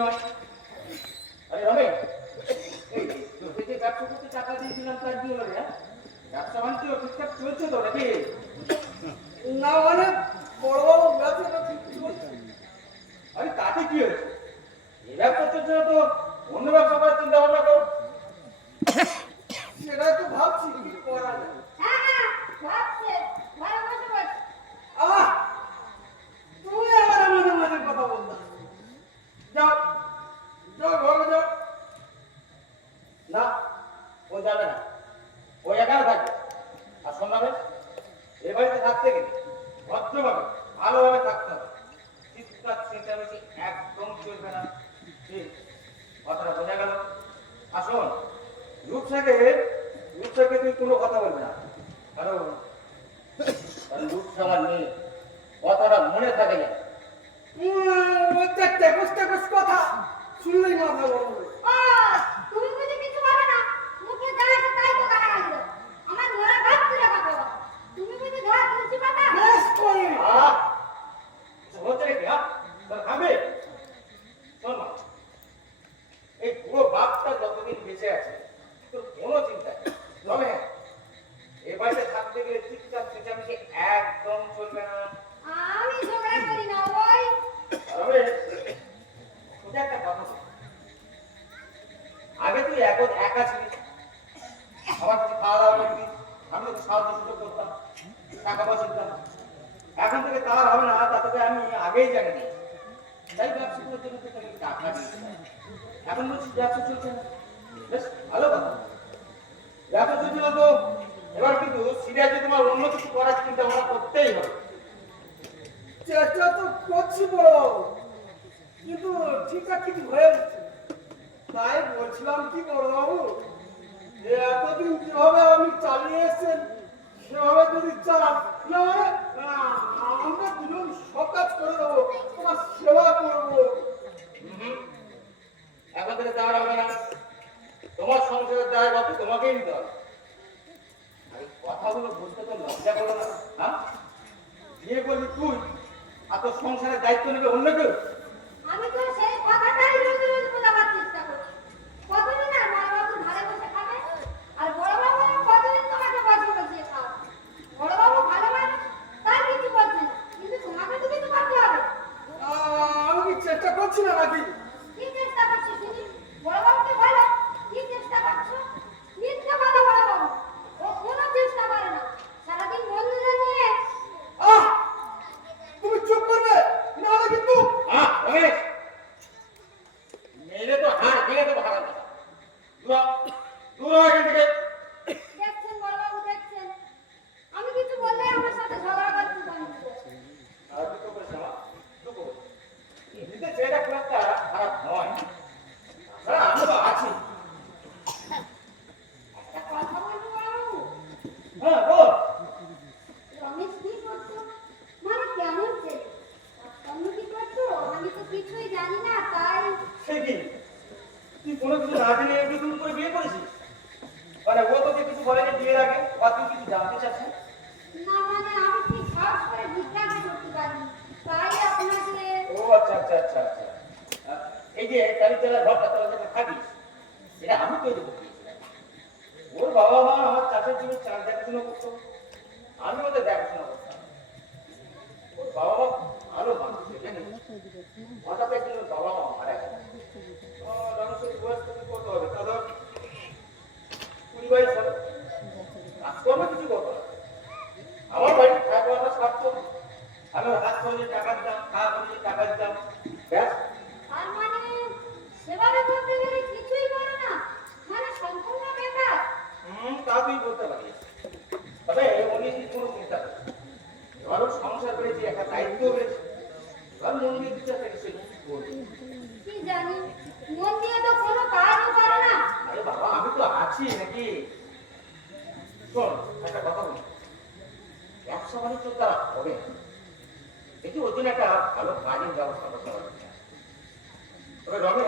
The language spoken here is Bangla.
নয়। আরে রমেশ, এই তোকে যে ব্যবসা করতে টাকা দিয়েছিলাম তার কি হলো? হ্যাঁ, ব্যবসা বাণিজ্য ঠিকঠাক চলছে তো নাকি? না মানে বড়বাবু ব্যবসাটা ঠিক চলছে। আরে তাতে কি হয়েছে? এই ব্যবসা চলছে না তো অন্য ব্যবসা করার চিন্তা ভাবনা করো। সেটাই তো ভাবছি কি করা যায়। আহ, তুমি আবার মাঝে মাঝে কথা বলতে যাও, যাও ঘরে যাও। না, ও যাবে না, ও একাই থাকবে। আর শোন রমেশ, এ বাড়িতে থাকতে গেলে ভদ্রভাবে ভালোভাবে থাকতে হবে। চিৎকার চেঁচামেচি একদম চলবে না। ঠিক কথাটা বোঝা গেল? আর শোন, রূপসাকে তুই কোনো কথা বলবি না, কারণ রূপসা আমার মেয়ে, কথাটা মনে থাকে না। ওই যে টেকস টেকস কথা শুনলেই মাথা গরম হয়। তুমি বুঝি কিছু বলো না, মুখে যা আছে তাই তো গালা গালি দাও। আমার ঘরে ভাত তুলে কথা বলো। তুমি বুঝি ধরা তুলছি পাতা? বেশ করে আহ, কিছু হচ্ছে নাকি? হ্যাঁ, তোর খাবে? শোন মা, এই পুরো বাপটা যতদিন বেঁচে আছে তোর কোনো চিন্তা নেই। তবে এ বাড়িতে থাকতে গেলে চিৎকার চেঁচামেচি একদম চলবে না। আমি ঝগড়া করি না ওই। তবে তোকে একটা কথা বলি। আগে তুই একা ছিলিস, আমার কাছে খাওয়া দাওয়া করতি, আমি তোকে সাহায্য সুযোগ করতাম, টাকা পয়সা দিতাম। এখন থেকে তার হবে না, তা তোকে আমি আগেই জানি নি। তাই ব্যবসা করার জন্য তোকে আমি টাকা দিয়েছি। এখন বলছিস ব্যবসা চলছে না, বেশ ভালো কথা। ব্যবসা চলছে না তো এবার কিন্তু সিরিয়াসলি তোমার অন্য কিছু করার চিন্তা ভাবনা করতেই হবে। চেষ্টা তো করছি বড়বাবু, কিন্তু ঠিকঠাক কিছু হয়ে উঠছে। তাই বলছিলাম কি বড়বাবু, যে এতদিন যেভাবে আপনি চালিয়ে এসেছেন সেভাবে যদি চালান, না মানে আমরা দুজন সব কাজ করে দেবো, তোমার সেবা করবো। এখন থেকে তার হবে না, তোমার সংসারের দায় বাবু তোমাকেই নিতে হবে। আর এই কথাগুলো বলতে তো লজ্জা করো না? হ্যাঁ, বিয়ে করবি তুই আর তোর সংসারের দায়িত্ব নেবে অন্য কেউ? আমি তো সেই কথাটাই রোজ রোজ বোঝাবার চেষ্টা করছি। কতদিন আর বড়বাবুর ধারে বসে খাবে? আর বড়বাবু কতদিন তোমাকে বসে বসিয়ে খাওয়াবে? বড়বাবু ভালো মানুষ, তার কিছু বলছে না, কিন্তু তোমাকে তো কিছু করতে হবে। আমি কি চেষ্টা করছি না নাকি? কি চেষ্টা করছো শুনি? বড়বাবুকে বলো, কি চেষ্টা করছো? মিথ্যা কথা বড়বাবু, ও কোনো চেষ্টা করে না। সারাদিন বন্ধুদের নিয়ে আহ, তুমি চুপ করবে নাহলে কিন্তু রমেশ, মেরে তো হাড় ভেঙে দেবো হারার কথা। দূর হ এখান থেকে। দেখছেন বড়বাবু, দেখছেন আমি কিছু বললে আমার সাথে ঝগড়া করতে পারেন। আর দুটো করে যাওয়া, দুটো করে। এমনিতে ছেলেটা খুব একটা খারাপ নয়, তাছাড়া আমি তো আছি। একটা কথা বলবো বড়বাবু? হ্যাঁ বল। রমেশ কি করছো? মানে কেমন ছেলে? অন্য কি করছো? আমি তো কিছুই জানি না, তাই সে কি, তুই কোনো কিছু না জেনে এগুলো তুমি করে বিয়ে করেছিস? মানে ও তোকে কিছু বলেনি বিয়ের আগে, বা তুই কিছু জানতে চাচ্ছিস? না মানে আমি ঠিক সাহস করে জিজ্ঞাসা করতে পারি, তাই আপনাকে। ও আচ্ছা আচ্ছা আচ্ছা আচ্ছা। এই যে কালীতলার ঘরটা তোরা যেখানে থাকিস, এটা আমি তৈরি করে দিয়েছিলাম। ওর বাবা মা আমার চাষের জমি চাষ দেখাশোনা করতো, আমি ওদের দেখাশোনা করতাম। ওর বাবা মা ভালো মানুষ, এখানে হঠাৎ একদিন ওর বাবা মা মারা গেল। মানুষের বয়স কত হবে, তা ধর 20-22 হবে। কাজকর্ম কিছু করতো না। আমার বাড়ি খাওয়া দাওয়াটা সারতো, আমি ওর হাত খরচে টাকা দিতাম, খাওয়া খরচে টাকা দিতাম, ব্যাস। আর মানে সেভাবে বলতে গেলে কিছুই করো না, মানে সম্পূর্ণ বেকার। তা তুই বলতে পারিস। তবে উনি কোনো চিন্তা করেন, এবারও সংসার করেছি, একটা দায়িত্ব হয়েছে, এবার মন দিয়ে দিতে সে করবে। কি জানি, মন দিয়ে তো কোনো কাজও করে না। আরে বাবা, আমি তো আছি নাকি? শোন, একটা কথা বলি, ব্যবসা বাণিজ্য দ্বারা হবে না। দেখি ওর জন্য একটা ভালো কাজের ব্যবস্থা করতে হবে। তবে রমেশ,